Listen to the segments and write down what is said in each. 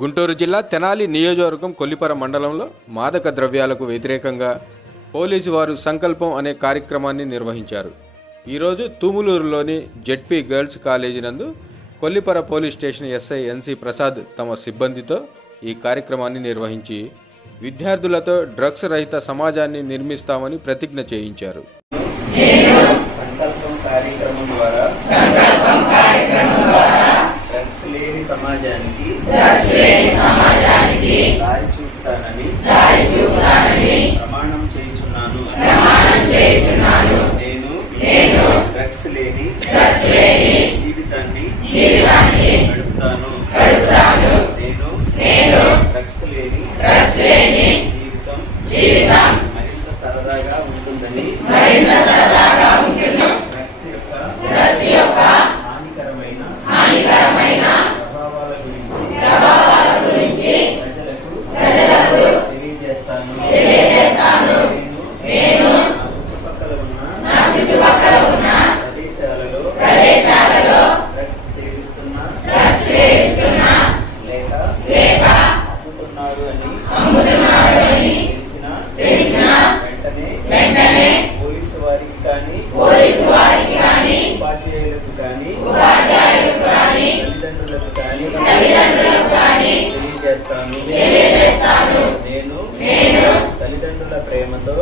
గుంటూరు జిల్లా తెనాలి నియోజకవర్గం కొల్లిపర మండలంలో మాదక ద్రవ్యాలకు వ్యతిరేకంగా పోలీసు వారు సంకల్పం అనే కార్యక్రమాన్ని నిర్వహించారు. ఈరోజు తుములూరులోని జెడ్పీ గర్ల్స్ కాలేజీ నందు కొల్లిపర పోలీస్ స్టేషన్ ఎస్ఐ ఎన్సి ప్రసాద్ తమ సిబ్బందితో ఈ కార్యక్రమాన్ని నిర్వహించి విద్యార్థులతో డ్రగ్స్ రహిత సమాజాన్ని నిర్మిస్తామని ప్రతిజ్ఞ చేయించారు. సంకల్పం కార్యక్రమం ద్వారా డ్రగ్స్ లేని సమాజానికి దారి చూపుతానని ప్రమాణం చేయుచున్నాను. నేను డ్రగ్స్ లేని జీవితాన్ని గడుపుతాను. నేను డ్రగ్స్ లేని జీవితం మరింత సరదాగా ఉంటుందని డ్రగ్స్ యొక్క హానికరమైన ప్రభావాల గురించి ప్రజలకు తెలియజేస్తాను. నేను నా చుట్టుపక్కల ఉన్న ప్రదేశాలలో డ్రగ్స్ సేవిస్తున్నా లేక అమ్ముతున్నారు అని తెలిసిన వెంటనే పోలీసు వారికి కానీ ఉపాధ్యాయులకు కానీ తల్లిదండ్రులకు కానీ తెలియజేస్తాను. నేను తల్లిదండ్రుల ప్రేమతో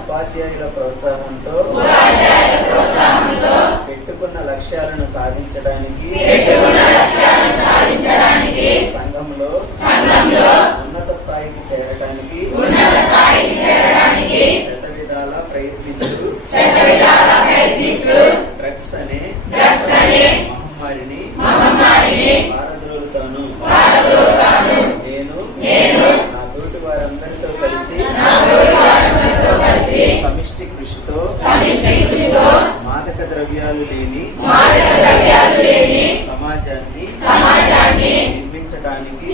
ఉపాధ్యాయుల ప్రోత్సాహంతో పెట్టుకున్న లక్ష్యాలను సాధించడానికి సంఘంలో ఉన్నత స్థాయికి చేరడానికి శతవిధాలా ప్రయత్నిస్తూ డ్రగ్స్ అనే మహమ్మారిని పారద్రోలుతాను. నేను నా తోటి వారందరితో కలిసి సమిష్టి కృషితో మాదక ద్రవ్యాలు లేని సమాజాన్ని నిర్మించడానికి